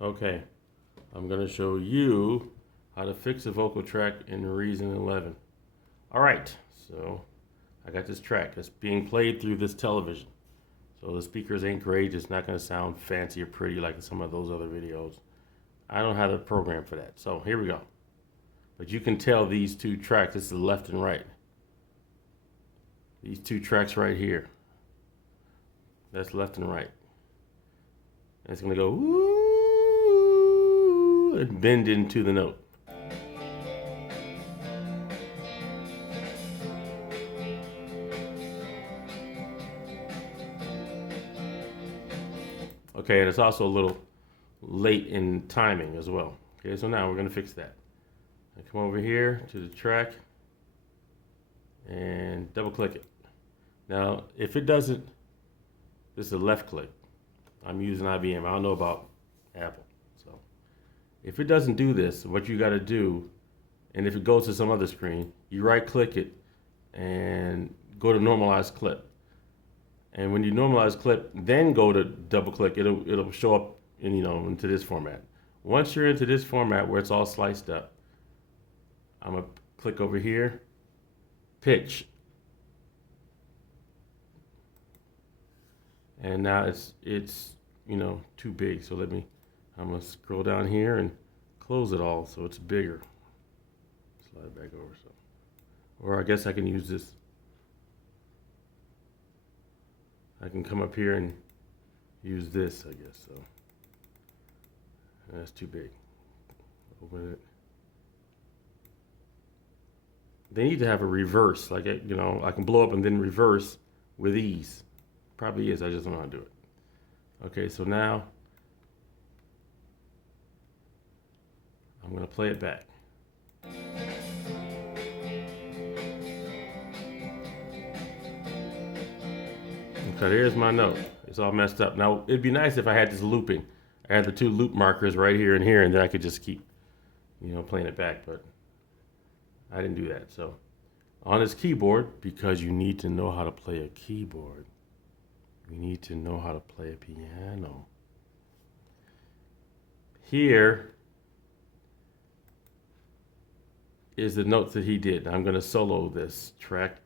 Okay, I'm going to show you how to fix a vocal track in Reason 11. All right, so I got this track that's being played through this television. So the speakers ain't great. It's not going to sound fancy or pretty like some of those other videos. I don't have the program for that. So here we go. But you can tell these two tracks, this is left and right. These two tracks right here. That's left and right. And it's going to go woo and bend into the note. Okay, and it's also a little late in timing as well. Okay, so now we're going to fix that. I come over here to the track and double click it. Now, if it doesn't, this is a left click. I'm using IBM. I don't know about Apple. So if it doesn't do this, what you got to do, and if it goes to some other screen, you right click it and go to normalize clip. And when you normalize clip, then go to double click, it'll show up in, into this format. Once you're into this format where it's all sliced up, I'm gonna click over here, pitch. And now it's too big. So I'm gonna scroll down here and close it all so it's bigger. Slide it back over or I guess I can use this. I can come up here and use this, I guess. So that's too big. Open it. They need to have a reverse, like I can blow up and then reverse with ease. Probably is. I just don't know how to do it. Okay, so now I'm going to play it back. Okay, here's my note. It's all messed up. Now, it'd be nice if I had this looping. I had the two loop markers right here and here, and then I could just keep, playing it back, but I didn't do that. So on this keyboard, because you need to know how to play a keyboard, you need to know how to play a piano. Here is the notes that he did. I'm going to solo this track.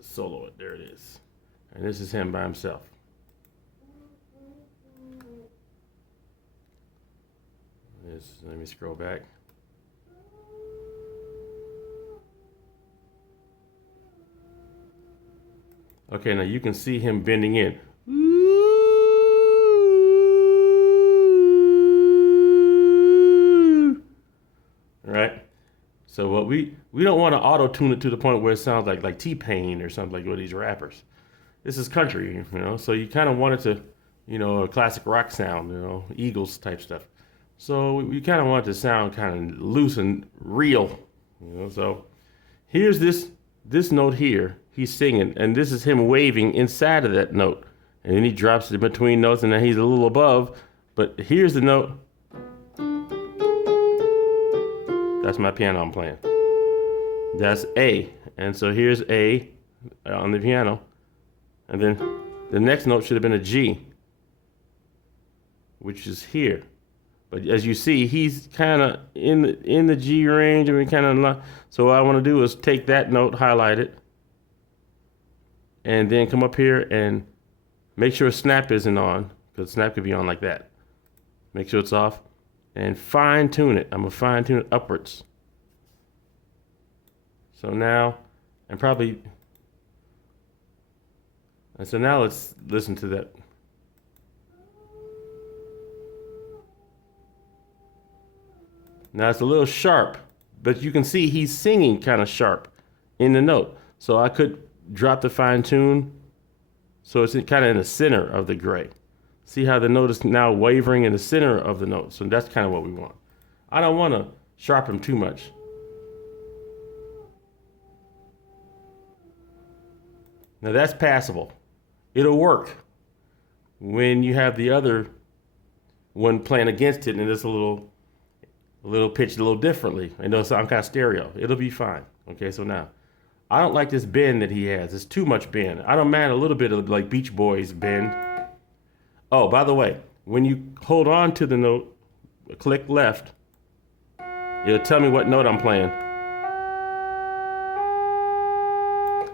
Solo it. There it is. And this is him by himself. Let me scroll back. Okay, now you can see him bending in. All right. So what we don't want to auto tune it to the point where it sounds like T-Pain or something like one of these rappers. This is country, So you kind of want it to, a classic rock sound, Eagles type stuff. So we kind of want it to sound kind of loose and real, So here's this note here. He's singing, and this is him waving inside of that note. And then he drops it between notes, and then he's a little above. But here's the note. That's my piano I'm playing. That's A. And so here's A on the piano. And then the next note should have been a G, which is here. But as you see, he's kind of in the G range. So what I want to do is take that note, highlight it, and then come up here and make sure snap isn't on, because snap could be on like that. Make sure it's off, and fine tune it. I'm gonna fine tune it upwards. So now, so now let's listen to that. Now it's a little sharp, but you can see he's singing kind of sharp in the note. So I could drop the fine tune so it's kind of in the center of the gray. See how the note is now wavering in the center of the note. So that's kind of what we want. I don't want to sharpen too much. Now that's passable. It'll work when you have the other one playing against it and it's a little pitched a little differently. It'll sound kind of stereo. It'll be fine. Okay, so now I don't like this bend that he has. It's too much bend. I don't mind a little bit of like Beach Boys bend. Oh, by the way, when you hold on to the note, click left, it'll tell me what note I'm playing.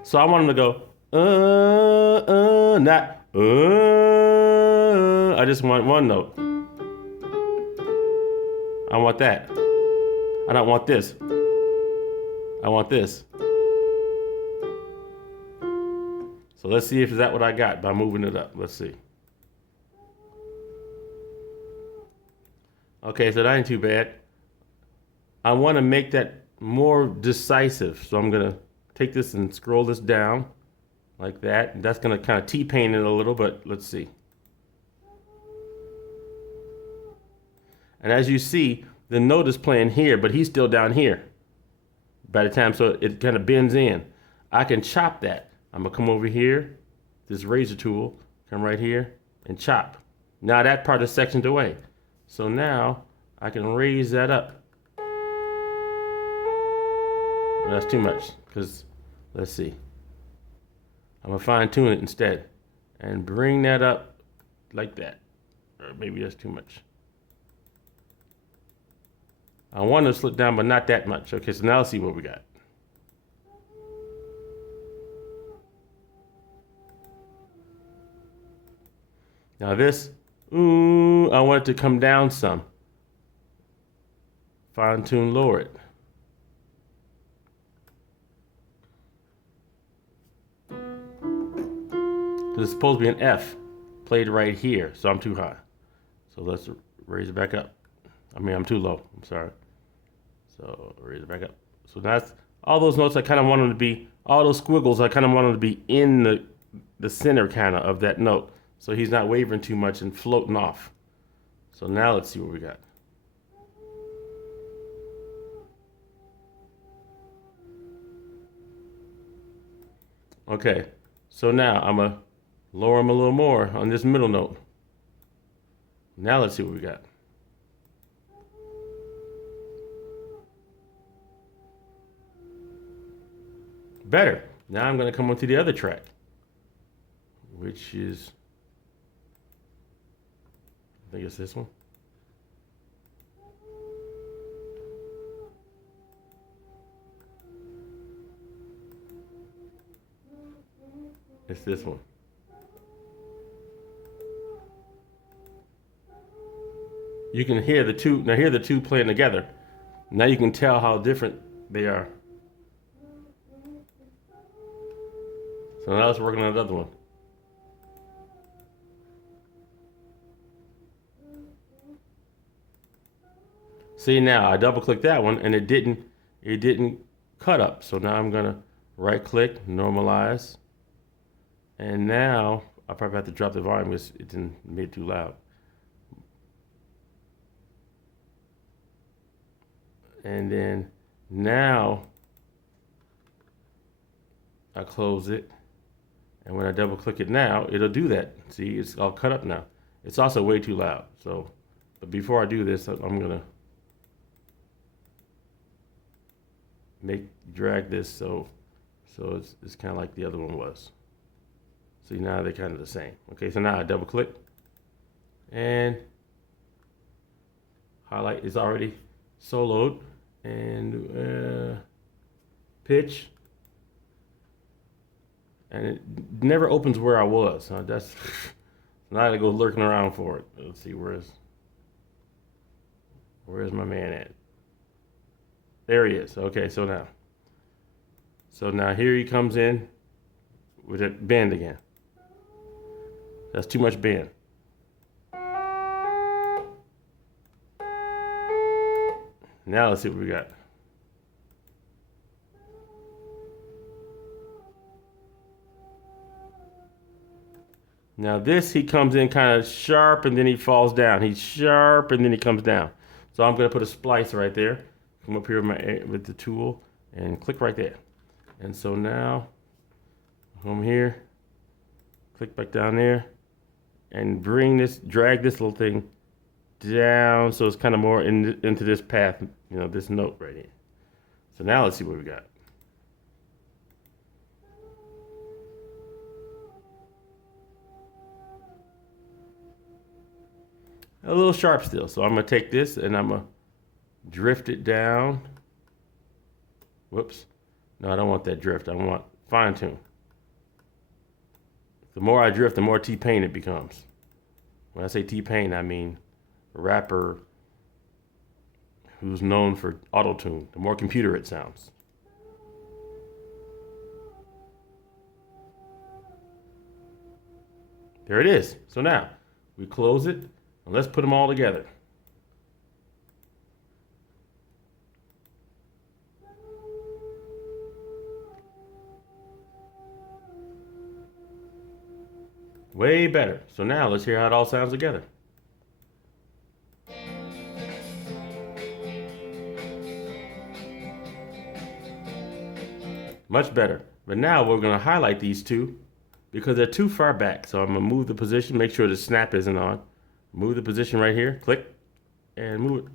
So I want him to go, not, I just want one note. I want that. I don't want this. I want this. So let's see if that's what I got by moving it up. Let's see. Okay, so that ain't too bad. I want to make that more decisive. So I'm going to take this and scroll this down like that. That's going to kind of T-paint it a little, but let's see. And as you see, the note is playing here, but he's still down here by the time, so it kind of bends in. I can chop that. I'm going to come over here, this razor tool, come right here and chop. Now that part is sectioned away. So now I can raise that up. Well, that's too much, because let's see. I'm going to fine tune it instead and bring that up like that. Or maybe that's too much. I want to slip down, but not that much. Okay, so now let's see what we got. Now this, I want it to come down some. Fine tune, lower it. It's supposed to be an F played right here, so I'm too high. So let's raise it back up. I mean, I'm too low. I'm sorry. So raise it back up. So that's all those notes. I kind of want them to be, all those squiggles, I kind of want them to be in the center kind of that note. So he's not wavering too much and floating off. So now let's see what we got. Okay, so now I'm going to lower him a little more on this middle note. Now let's see what we got. Better. Now I'm going to come on to the other track, which is, I think it's this one. It's this one. You can hear the two, now hear the two playing together. Now you can tell how different they are. So now let's work on another one. See, now I double click that one and it didn't cut up. So now I'm gonna right click, normalize. And now I probably have to drop the volume because it didn't made it too loud. And then now I close it. And when I double click it now, it'll do that. See, it's all cut up now. It's also way too loud. So, but before I do this, I'm gonna drag this so it's kind of like the other one was. See, now they're kind of the same. Okay, so now I double click and highlight is already soloed and pitch. And it never opens where I was. So that's now I gotta go lurking around for it. Let's see, where's my man at? There he is. Okay, so now here he comes in with that bend again. That's too much bend. Now let's see what we got. Now this, he comes in kind of sharp and then he falls down. He's sharp and then he comes down. So I'm gonna put a splice right there. Come up here with the tool and click right there. And so now, come here, click back down there and drag this little thing down so it's kind of more into this path, you know, this note right here. So now let's see what we got. a little sharp still. So I'm gonna take this and I'm gonna drift it down. Whoops. No, I don't want that drift. I want fine tune. The more I drift, the more T-Pain it becomes. When I say T-Pain, I mean a rapper who's known for auto-tune. The more computer it sounds. There it is. So now we close it and let's put them all together. Way better. So now let's hear how it all sounds together. Much better. But now we're going to highlight these two because they're too far back. So I'm going to move the position, make sure the snap isn't on. Move the position right here, click, and move it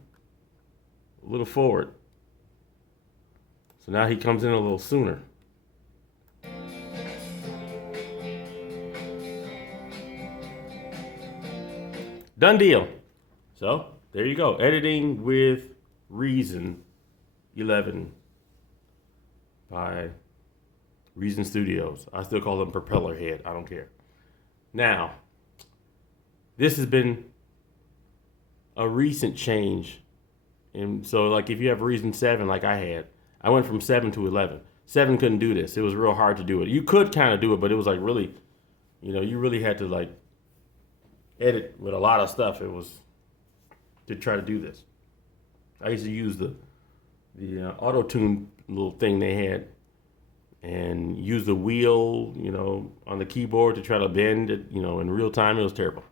a little forward. So now he comes in a little sooner. Done deal. So there you go. Editing with Reason 11 by Reason Studios. I still call them Propellerhead. I don't care. Now, this has been a recent change. And so like if you have Reason 7 like I had, I went from 7 to 11. 7 couldn't do this. It was real hard to do it. You could kind of do it, but it was like really, you really had to like edit with a lot of stuff. It was to try to do this. I used to use the auto-tune little thing they had and use the wheel, on the keyboard to try to bend it, in real time. It was terrible.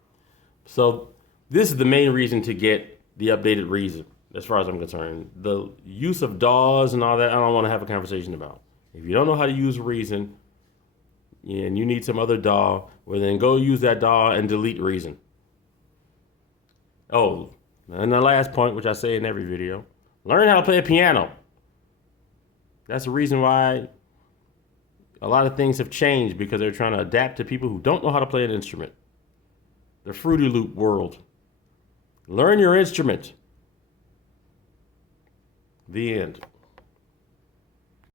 So this is the main reason to get the updated Reason, as far as I'm concerned. The use of DAWs and all that, I don't want to have a conversation about. If you don't know how to use Reason and you need some other DAW, well then go use that DAW and delete Reason. Oh, and the last point, which I say in every video, learn how to play a piano. That's the reason why a lot of things have changed, because they're trying to adapt to people who don't know how to play an instrument. The Fruity Loop world. Learn your instrument. The end.